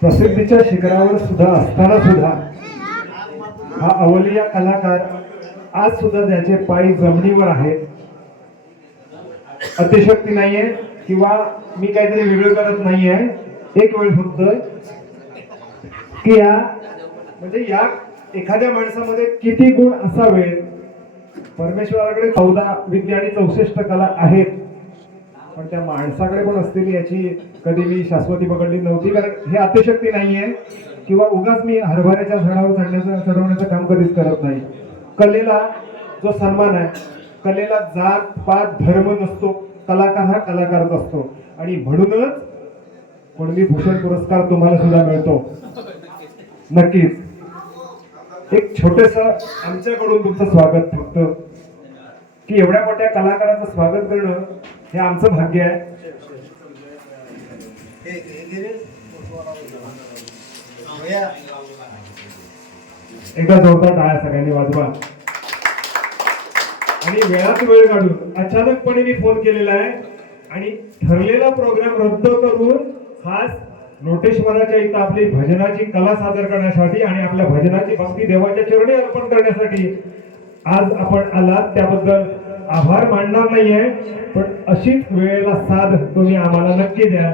प्रसिद्धीच्या शिखरावर सुद्धा असताना सुद्धा हा अवलिया कलाकार आज सुद्धा त्याचे पाय जमिनीवर आहेत. अतिशक्ती नाहीये किंवा मी काहीतरी वेगळं करत नाहीये. एक वेळ फक्त की या म्हणजे या एखाद्या माणसामध्ये किती गुण असावे. परमेश्वराकडे 14 विद्या आणि 64 कला आहेत, पण त्या माणसाकडे पण असतील याची कधी मी शाश्वती पकडली नव्हती. कारण हे अतिशक्ती नाहीये किंवा उगाच मी हरभऱ्याच्या झाडावर चढवण्याचं काम कधीच करत नाही. कलेला जो सन्मान आहे, कलेला जात पात धर्म नसतो. कलाकार हा कलाकारच असतो आणि म्हणूनच कुणबी भूषण पुरस्कार तुम्हाला सुद्धा मिळतो. नक्कीच एक छोटस आमच्याकडून तुमचं स्वागत, फक्त की एवढ्या मोठ्या कलाकाराचं स्वागत करणं हे आमचं भाग्य आहे. एकदा जोरदार टाळ्या सगळ्यांनी वाजवा. आणि वेळात वेळ काढून अचानकपणे मी फोन केलेला आहे आणि ठरलेला प्रोग्राम रद्द करून खास नोटेश्वराच्या इथं आपली भजनाची कला सादर करण्यासाठी आणि आपल्या भजनाची भक्ती देवाच्या चरणी अर्पण करण्यासाठी आज आपण आलात. त्याबद्दल आभार मानणार नाहीये, पण अशीच वेळेला साथ तुम्ही आम्हाला नक्की द्या.